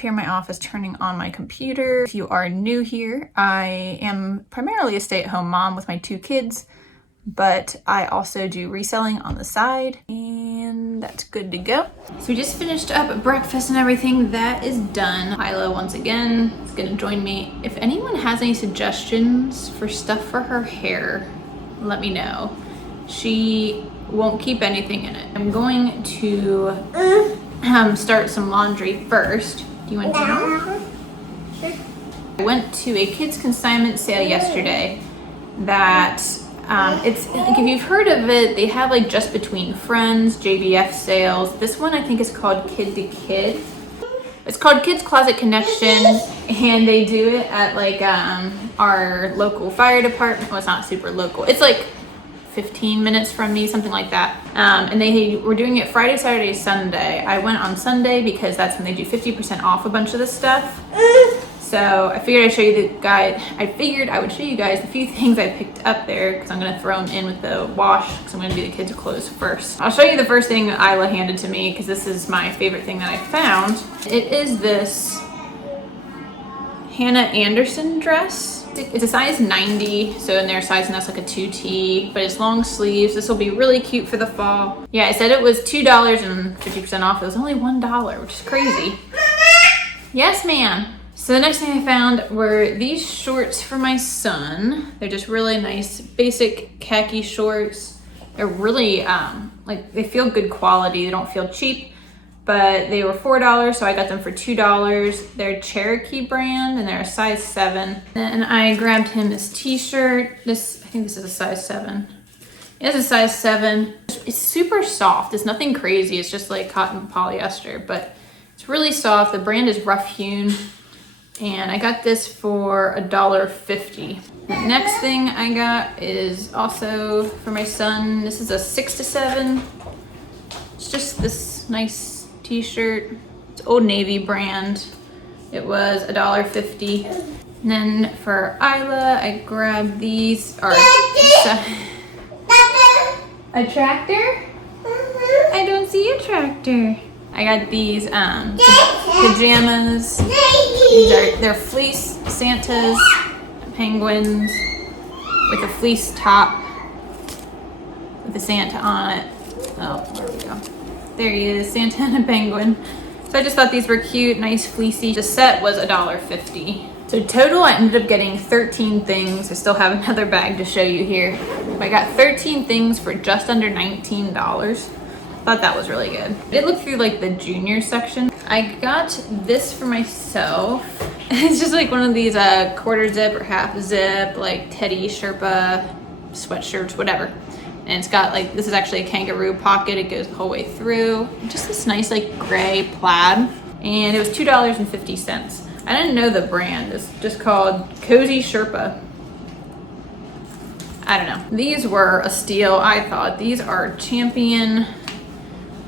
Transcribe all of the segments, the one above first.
here in my office turning on my computer. If you are new here, I am primarily a stay-at-home mom with my 2 kids, but I also do reselling on the side, and that's good to go. So we just finished up breakfast and everything. That is done. Isla, once again, is gonna join me. If anyone has any suggestions for stuff for her hair, let me know. She won't keep anything in it. I'm going to start some laundry first. Do you want to know? I went to a kids consignment sale yesterday that it's like, if you've heard of it, they have like Just Between Friends, JBF sales. This one I think is called Kid to Kid. It's called Kids Closet Connection, and they do it at like our local fire department. Well, it's not super local. It's like 15 minutes from me, something like that. And they were doing it Friday, Saturday, Sunday. I went on Sunday because that's when they do 50% off a bunch of the stuff. So I figured I'd show you the guide. I figured I would show you guys the few things I picked up there because I'm gonna throw them in with the wash because I'm gonna do the kids' clothes first. I'll show you the first thing that Isla handed to me because this is my favorite thing that I found. It is this Hannah Anderson dress. It's a size 90, so in their size, and that's like a 2T, but it's long sleeves. This will be really cute for the fall. Yeah, I said it was $2 and 50% off. It was only $1, which is crazy. Yes, ma'am. So the next thing I found were these shorts for my son. They're just really nice, basic khaki shorts. They're really, like, they feel good quality. They don't feel cheap. But they were $4, so I got them for $2. They're Cherokee brand, and they're a size 7. And I grabbed him this t-shirt. I think this is a size 7. It's a size 7. It's super soft. It's nothing crazy. It's just like cotton polyester, but it's really soft. The brand is Rough Hewn, and I got this for $1.50. The next thing I got is also for my son. This is a 6 to 7. It's just this nice t-shirt. It's Old Navy brand. It was $1.50. And then for Isla, I grabbed these. A tractor? I don't see a tractor. I got these pajamas. They're fleece Santas, penguins with a fleece top with a Santa on it. Oh, there we go. There he is, Santa and a penguin. So I just thought these were cute, nice fleecy. The set was $1.50. So total, I ended up getting 13 things. I still have another bag to show you here. But I got 13 things for just under $19. Thought that was really good. I did look through like the junior section. I got this for myself. It's just like one of these quarter zip or half zip, like Teddy Sherpa sweatshirts, whatever. And it's got like, this is actually a kangaroo pocket. It goes the whole way through. Just this nice like gray plaid. And it was $2.50. I didn't know the brand. It's just called Cozy Sherpa. I don't know. These were a steal, I thought. These are Champion,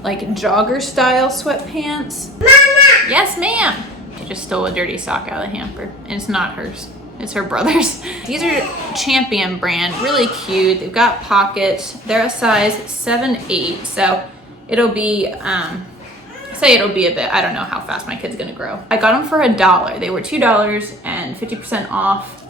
like jogger style sweatpants. Mama! Yes, ma'am. She just stole a dirty sock out of the hamper. And it's not hers. It's her brother's. These are Champion brand, really cute. They've got pockets. They're a size 7-8, so it'll be, say it'll be a bit, I don't know how fast my kid's gonna grow. I got them for $1. They were $2 and 50% off.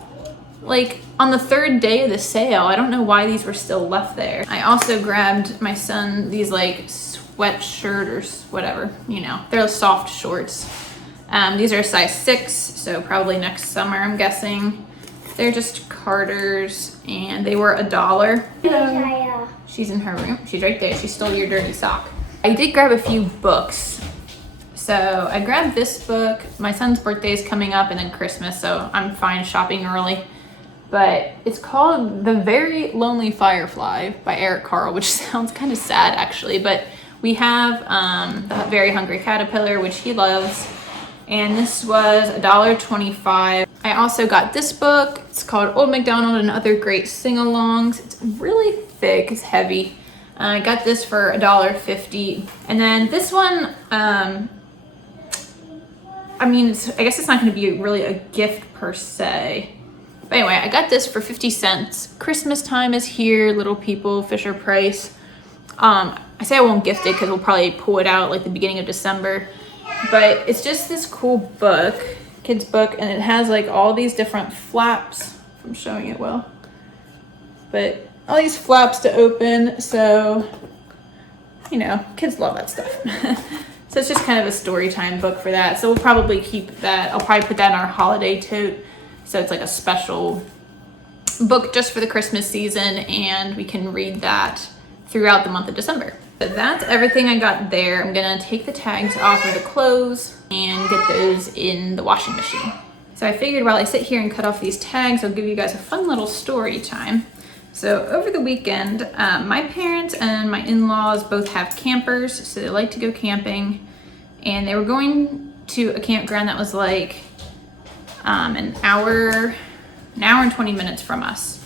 Like on the 3rd day of the sale, I don't know why these were still left there. I also grabbed my son these like sweatshirt or whatever, you know, they're soft shorts. These are a size 6, so probably next summer, I'm guessing. They're just Carter's, and they were $1. Hello. She's in her room. She's right there. She stole your dirty sock. I did grab a few books. So I grabbed this book. My son's birthday is coming up, and then Christmas, so I'm fine shopping early. But it's called The Very Lonely Firefly by Eric Carle, which sounds kind of sad, actually. But we have The Very Hungry Caterpillar, which he loves. And this was $1.25. I also got this book. It's called Old MacDonald and Other Great Sing-Alongs. It's really thick, it's heavy. I got this for $1.50. And then this one, I mean, I guess it's not gonna be really a gift per se. But anyway, I got this for 50 cents. Christmas time is here, Little People, Fisher Price. I say I won't gift it because we'll probably pull it out like the beginning of December. But it's just this cool book, kid's book, and it has like all these different flaps. If I'm showing it well. But all these flaps to open, so, you know, kids love that stuff. So it's just kind of a story time book for that. So we'll probably keep that. I'll probably put that in our holiday tote. So it's like a special book just for the Christmas season, and we can read that throughout the month of December. So that's everything I got there. I'm gonna take the tags off of the clothes and get those in the washing machine. So I figured while I sit here and cut off these tags, I'll give you guys a fun little story time. So over the weekend, my parents and my in-laws both have campers, so they like to go camping, and they were going to a campground that was like an hour and 20 minutes from us.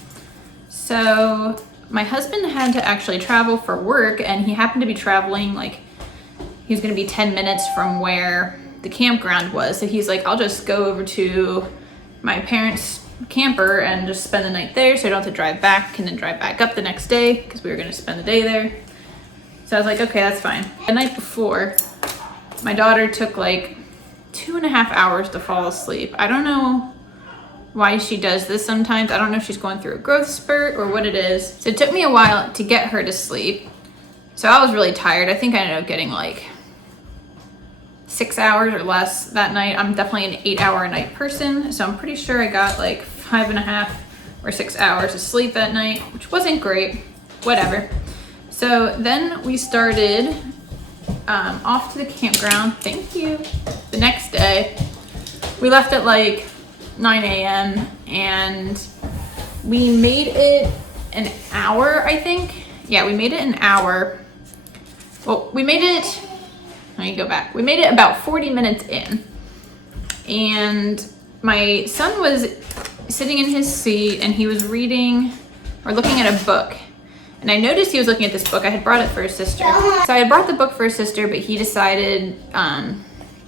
So my husband had to actually travel for work, and he happened to be traveling, like, he was gonna be 10 minutes from where the campground was. So he's like, I'll just go over to my parents' camper and just spend the night there so I don't have to drive back and then drive back up the next day, because we were gonna spend the day there. So I was like, okay, that's fine. The night before, my daughter took like 2.5 hours to fall asleep. I don't know why she does this sometimes. I don't know if she's going through a growth spurt or what it is. So it took me a while to get her to sleep. So I was really tired. I think I ended up getting like 6 hours or less that night. I'm definitely an 8-hour-a-night person, so I'm pretty sure I got like 5.5 or 6 hours of sleep that night, which wasn't great, whatever. So then we started off to the campground, thank you, the next day. We left at like 9 a.m. and we made it an hour, I think. Yeah, we made it an hour. Well, we made it, let me go back. We made it about 40 minutes in, and my son was sitting in his seat and he was reading or looking at a book. And I noticed he was looking at this book. I had brought it for his sister. So I had brought the book for his sister, but he decided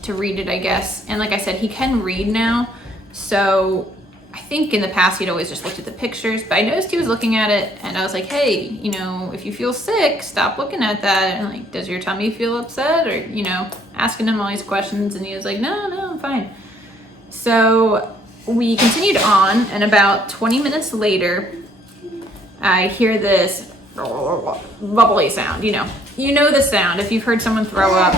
to read it, I guess. And like I said, he can read now. So I think in the past he'd always just looked at the pictures, but I noticed he was looking at it, and I was like, hey, you know, if you feel sick, stop looking at that. And like, does your tummy feel upset? Or, you know, asking him all these questions, and he was like, no, I'm fine. So we continued on, and about 20 minutes later, I hear this bubbly sound. You know the sound. If you've heard someone throw up,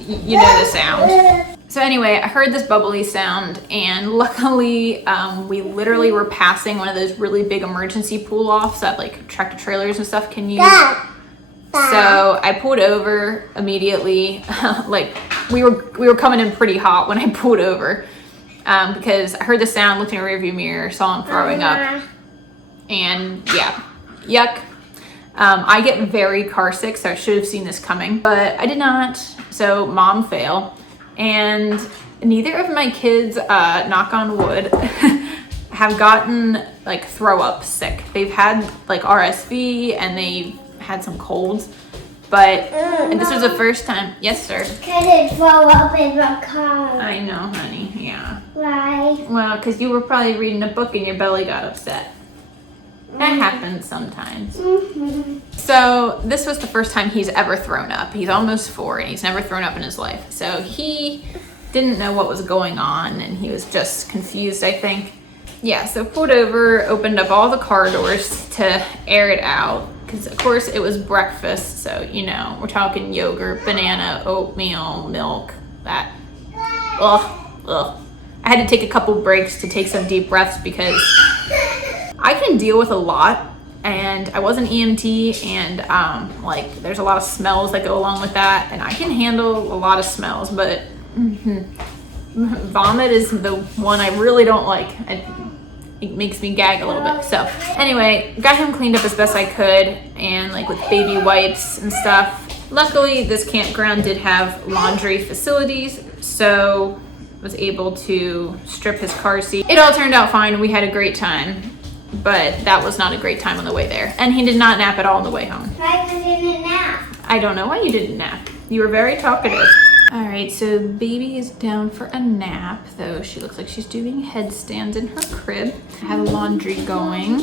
you know the sound. So anyway, I heard this bubbly sound, and luckily we literally were passing one of those really big emergency pull-offs that like tractor trailers and stuff can use. So I pulled over immediately. Like we were coming in pretty hot when I pulled over, because I heard the sound, looked in a rearview mirror, saw him throwing up, and yeah, yuck. I get very car sick, so I should have seen this coming, but I did not. So mom fail. And neither of my kids, knock on wood, have gotten like throw up sick. They've had like RSV and they've had some colds, but and this was the first time. Yes, sir. Can throw up in the car? I know, honey. Yeah. Why? Well, because you were probably reading a book and your belly got upset. That happens sometimes. So this was the first time he's ever thrown up. He's almost 4 and he's never thrown up in his life. So he didn't know what was going on and he was just confused, I think. Yeah, so pulled over, opened up all the car doors to air it out. Because of course it was breakfast. So, you know, we're talking yogurt, banana, oatmeal, milk, that. Ugh. I had to take a couple breaks to take some deep breaths because I can deal with a lot, and I was an EMT, and like there's a lot of smells that go along with that, and I can handle a lot of smells, but vomit is the one I really don't like. It makes me gag a little bit. So anyway, got him cleaned up as best I could, and like with baby wipes and stuff. Luckily, this campground did have laundry facilities, so I was able to strip his car seat. It all turned out fine. We had a great time. But that was not a great time on the way there. And he did not nap at all on the way home. Why didn't it nap? I don't know why you didn't nap. You were very talkative. All right, so baby is down for a nap, though she looks like she's doing headstands in her crib. I have laundry going.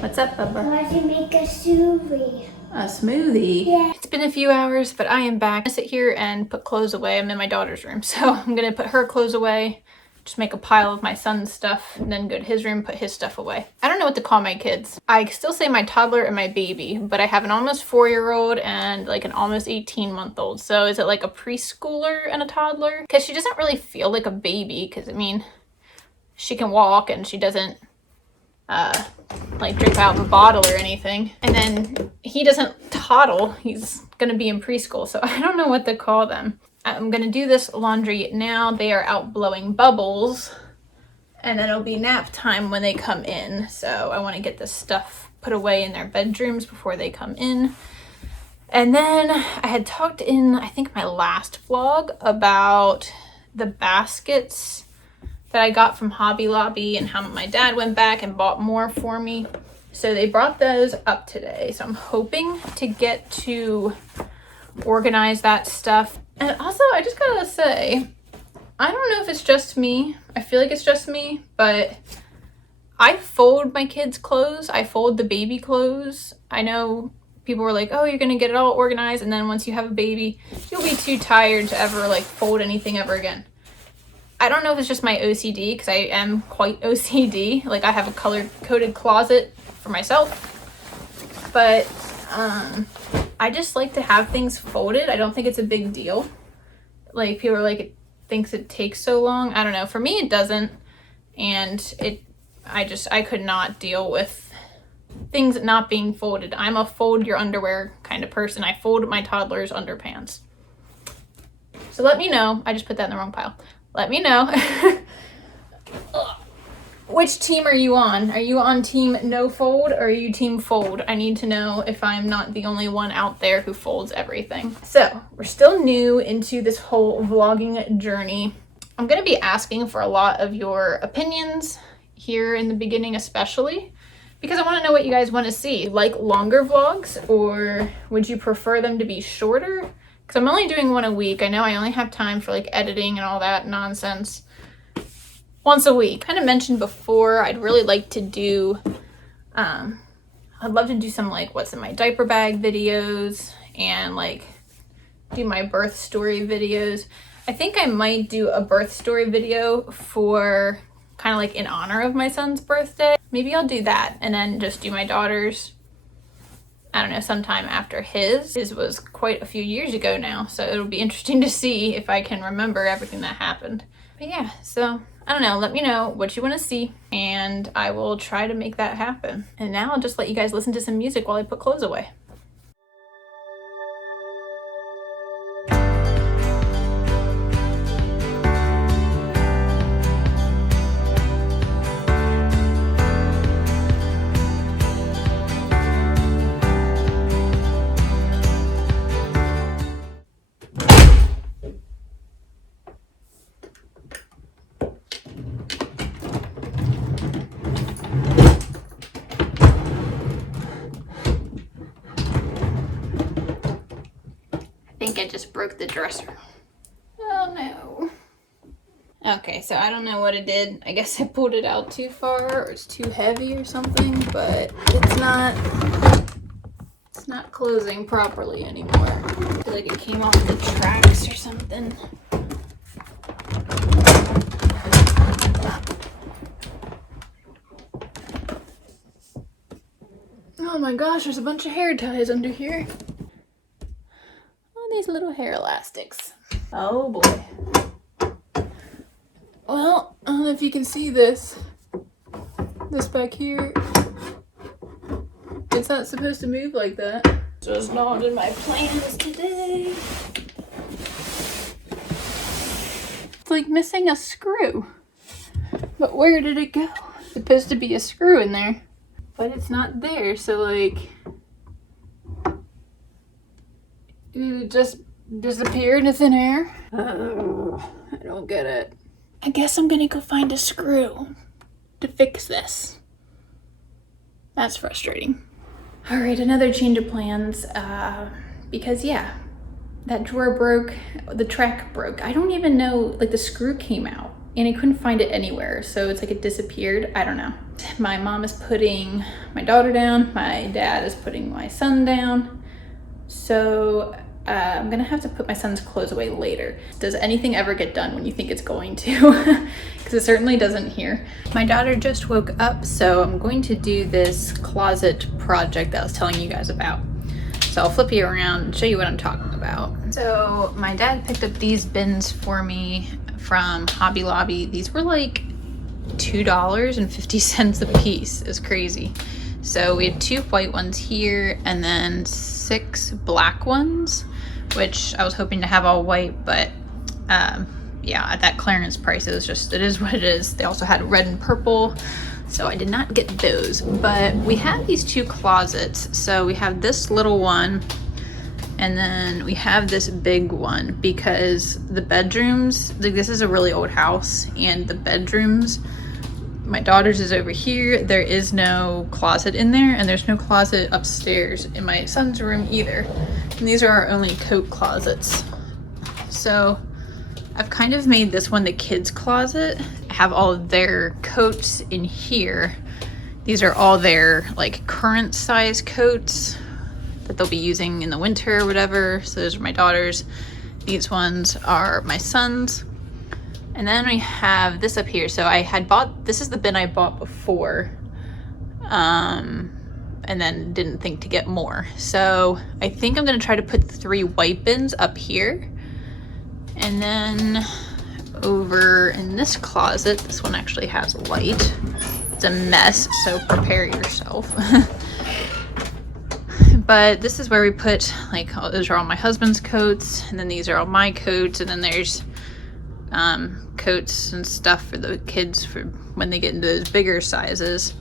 What's up, Bubba? I want to make a smoothie. A smoothie. Yeah. It's been a few hours, but I am back. I sit here and put clothes away. I'm in my daughter's room, so I'm gonna put her clothes away, just make a pile of my son's stuff, and then go to his room, put his stuff away. I don't know what to call my kids. I still say my toddler and my baby, but I have an almost 4-year-old and like an almost 18-month-old. So is it like a preschooler and a toddler? Because she doesn't really feel like a baby, because I mean, she can walk and she doesn't like drip out of a bottle or anything. And then he doesn't toddle. He's gonna be in preschool, so I don't know what to call them. I'm gonna do this laundry now. They are out blowing bubbles, and then it'll be nap time when they come in. So I want to get this stuff put away in their bedrooms before they come in. And then I had talked in, I think, my last vlog about the baskets that I got from Hobby Lobby and how my dad went back and bought more for me. So they brought those up today. So I'm hoping to get to organize that stuff. And also, I just gotta say, I don't know if it's just me. I feel like it's just me, but I fold my kids' clothes. I fold the baby clothes. I know people were like, oh, you're gonna get it all organized, and then once you have a baby, you'll be too tired to ever like fold anything ever again. I don't know if it's just my OCD, because I am quite OCD. Like, I have a color-coded closet for myself. But I just like to have things folded. I don't think it's a big deal. Like, people are like, it thinks it takes so long. I don't know. For me, it doesn't. And I could not deal with things not being folded. I'm a fold your underwear kind of person. I fold my toddler's underpants. So let me know. I just put that in the wrong pile. Let me know. Which team are you on? Are you on team no fold, or are you team fold? I need to know if I'm not the only one out there who folds everything. So we're still new into this whole vlogging journey. I'm going to be asking for a lot of your opinions here in the beginning, especially because I want to know what you guys want to see. Like longer vlogs, or would you prefer them to be shorter? Because I'm only doing one a week. I know I only have time for like editing and all that nonsense once a week. Kind of mentioned before, I'd really like to do, I'd love to do some like what's in my diaper bag videos, and like do my birth story videos. I think I might do a birth story video for kind of like in honor of my son's birthday. Maybe I'll do that, and then just do my daughter's, I don't know, sometime after his. His was quite a few years ago now, so it'll be interesting to see if I can remember everything that happened. But yeah, so I don't know, let me know what you want to see, and I will try to make that happen. And now I'll just let you guys listen to some music while I put clothes away. I think I just broke the dresser. Oh no. Okay, so I don't know what it did. I guess I pulled it out too far, or it's too heavy or something, but it's not closing properly anymore. I feel like it came off the tracks or something. Oh my gosh, there's a bunch of hair ties under here. These little hair elastics. Oh boy. Well, I don't know if you can see this. This back here. It's not supposed to move like that. So it's not in my plans today. It's like missing a screw. But where did it go? It's supposed to be a screw in there, but it's not there, so like, it just disappeared into thin air. Oh, I don't get it. I guess I'm gonna go find a screw to fix this. That's frustrating. All right, another change of plans, because yeah, that drawer broke, the track broke. I don't even know, like the screw came out and I couldn't find it anywhere. So it's like it disappeared. I don't know. My mom is putting my daughter down. My dad is putting my son down. So I'm gonna have to put my son's clothes away later. Does anything ever get done when you think it's going to? Because it certainly doesn't here. My daughter just woke up, so I'm going to do this closet project that I was telling you guys about. So I'll flip you around and show you what I'm talking about. So my dad picked up these bins for me from Hobby Lobby. These were like $2.50 a piece. It's crazy. So we had 2 white ones here and then 6 black ones, which I was hoping to have all white, but yeah, at that clearance price, it is what it is. They also had red and purple, so I did not get those. But we have these 2 closets. So we have this little one, and then we have this big one, because the bedrooms, like, this is a really old house, and the bedrooms, my daughter's is over here. There is no closet in there, and there's no closet upstairs in my son's room either. And these are our only coat closets. So I've kind of made this one the kids' closet. I have all of their coats in here. These are all their like current size coats that they'll be using in the winter or whatever. So those are my daughter's. These ones are my son's. And then we have this up here. So I had bought, this is the bin I bought before, and then didn't think to get more. So I think I'm gonna try to put 3 white bins up here. And then over in this closet, this one actually has light. It's a mess, so prepare yourself. But this is where we put, like, those are all my husband's coats, and then these are all my coats, and then there's coats and stuff for the kids for when they get into those bigger sizes.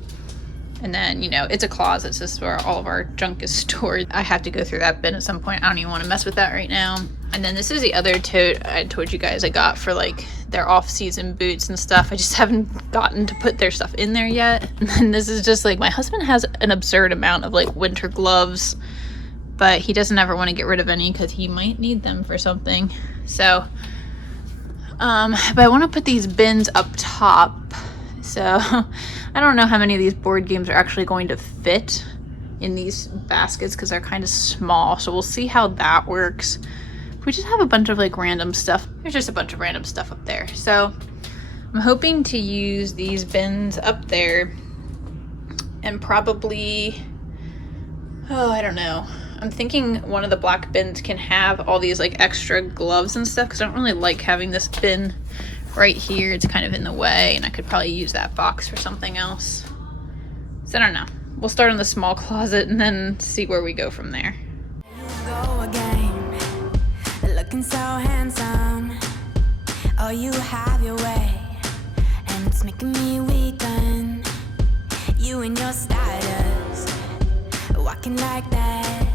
And then, you know, it's a closet, so this is where all of our junk is stored. I have to go through that bin at some point. I don't even want to mess with that right now. And then this is the other tote I told you guys I got for like their off-season boots and stuff. I just haven't gotten to put their stuff in there yet. And then this is just like, my husband has an absurd amount of like winter gloves, but he doesn't ever want to get rid of any because he might need them for something. So but I want to put these bins up top. So I don't know how many of these board games are actually going to fit in these baskets because they're kind of small. So we'll see how that works. We just have a bunch of like random stuff. There's just a bunch of random stuff up there. So I'm hoping to use these bins up there and probably, oh, I don't know. I'm thinking one of the black bins can have all these like extra gloves and stuff, because I don't really like having this bin right here. It's kind of in the way, and I could probably use that box for something else. So I don't know. We'll start on the small closet and then see where we go from there. Go again, looking so handsome. Oh, you have your way, and it's making me weaken. You and your stardust, walking like that.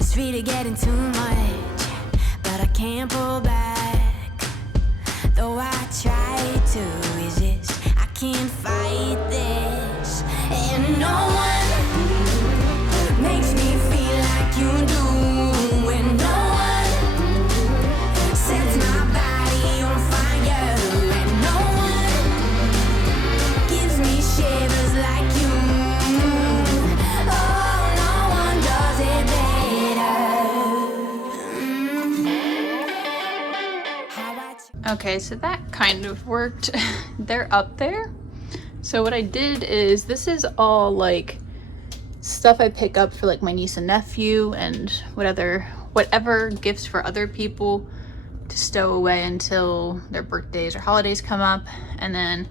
It's really getting too much, but I can't pull back. Though I try to resist, I can't fight this. And no one makes me feel like you do. And no one sets my body on fire. And no one gives me shivers like you. Oh, no one does it better. Okay, so that kind of worked. They're up there. So what I did is, this is all like stuff I pick up for like my niece and nephew and whatever gifts for other people to stow away until their birthdays or holidays come up. And then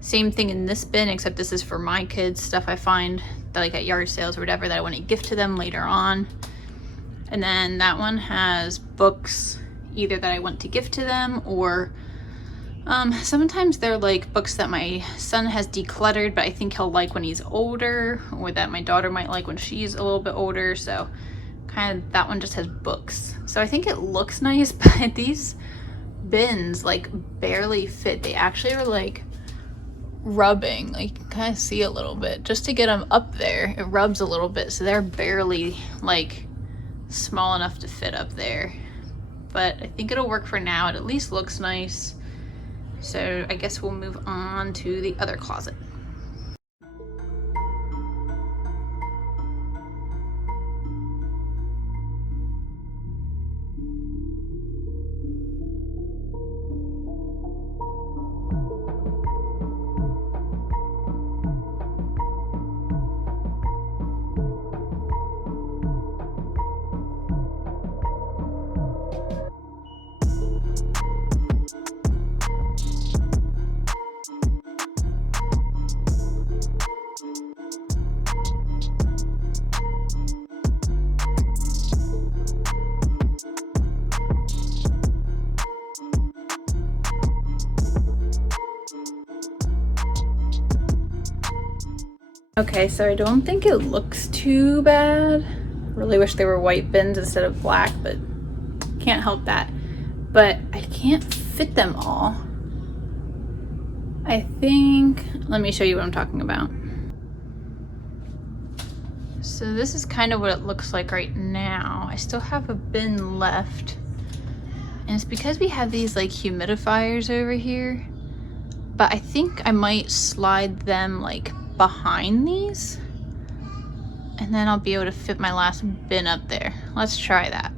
same thing in this bin, except this is for my kids, stuff I find that, like at yard sales or whatever, that I want to gift to them later on. And then that one has books either that I want to gift to them, or sometimes they're like books that my son has decluttered but I think he'll like when he's older, or that my daughter might like when she's a little bit older. So kind of that one just has books. So I think it looks nice, but these bins like barely fit. They actually are like rubbing, like you can kind of see a little bit just to get them up there. It rubs a little bit, so they're barely like small enough to fit up there. But I think it'll work for now. It at least looks nice. So I guess we'll move on to the other closet. Okay, so I don't think it looks too bad. Really wish they were white bins instead of black, but can't help that. But I can't fit them all. I think, let me show you what I'm talking about. So this is kind of what it looks like right now. I still have a bin left. And it's because we have these like humidifiers over here. But I think I might slide them like behind these. And then I'll be able to fit my last bin up there. Let's try that.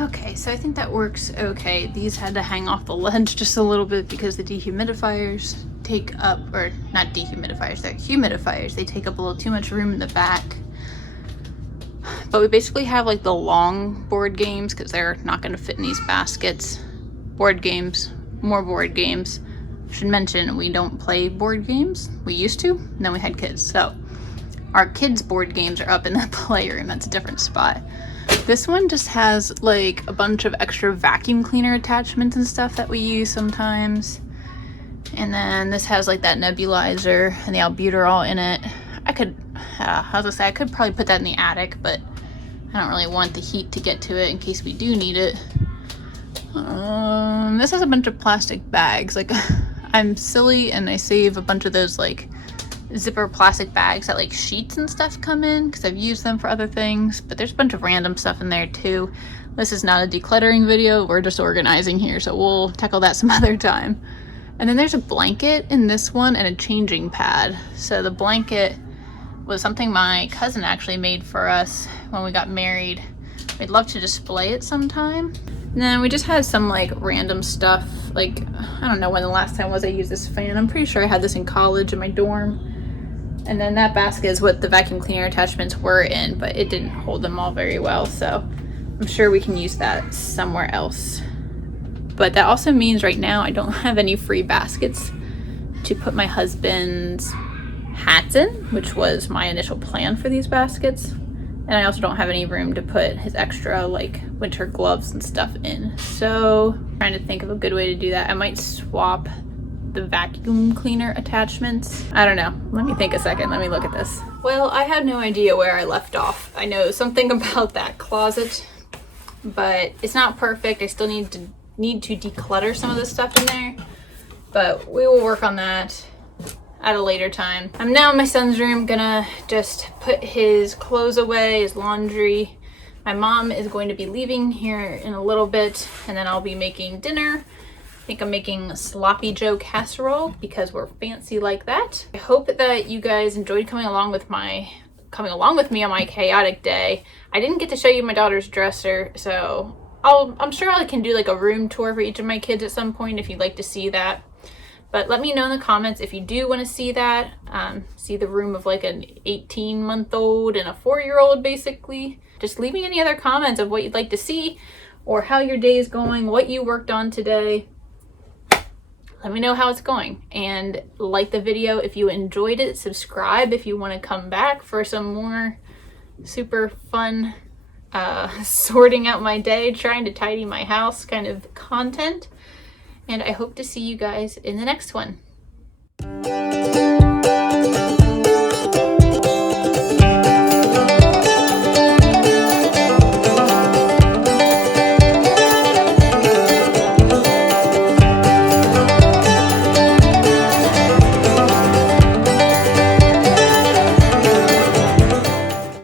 Okay, so I think that works okay. These had to hang off the ledge just a little bit because the dehumidifiers take up, or not dehumidifiers, they're humidifiers. They take up a little too much room in the back. But we basically have like the long board games because they're not going to fit in these baskets. Board games, more board games. I should mention we don't play board games. We used to, and then we had kids. So our kids' board games are up in the playroom. That's a different spot. This one just has like a bunch of extra vacuum cleaner attachments and stuff that we use sometimes. And then this has like that nebulizer and the albuterol in it. I could, I was gonna say, I could probably put that in the attic, but I don't really want the heat to get to it in case we do need it. This has a bunch of plastic bags. Like, I'm silly and I save a bunch of those like zipper plastic bags that like sheets and stuff come in because I've used them for other things, but there's a bunch of random stuff in there too. This is not a decluttering video, we're just organizing here, so we'll tackle that some other time. And then there's a blanket in this one and a changing pad. So the blanket was something my cousin actually made for us when we got married. We'd love to display it sometime. And then we just had some like random stuff, like I don't know when the last time was I used this fan. I'm pretty sure I had this in college in my dorm. And then that basket is what the vacuum cleaner attachments were in, but it didn't hold them all very well, so I'm sure we can use that somewhere else. But that also means right now I don't have any free baskets to put my husband's hats in, which was my initial plan for these baskets. And I also don't have any room to put his extra like winter gloves and stuff in. So I'm trying to think of a good way to do that. I might swap the vacuum cleaner attachments. I don't know. Let me think a second. Let me look at this. Well, I had no idea where I left off. I know something about that closet, but it's not perfect. I still need to declutter some of the stuff in there, but we will work on that at a later time. I'm now in my son's room, gonna just put his clothes away, his laundry. My mom is going to be leaving here in a little bit, and then I'll be making dinner. I think I'm making sloppy joe casserole because we're fancy like that. I hope that you guys enjoyed coming along with me on my chaotic day. I didn't get to show you my daughter's dresser, so I'm sure I can do like a room tour for each of my kids at some point if you'd like to see that. But let me know in the comments if you do want to see that. See the room of like an 18-month-old and a 4-year-old basically. Just leave me any other comments of what you'd like to see or how your day is going, what you worked on today. Let me know how it's going, and like the video if you enjoyed it. Subscribe if you want to come back for some more super fun sorting out my day, trying to tidy my house kind of content. And I hope to see you guys in the next one.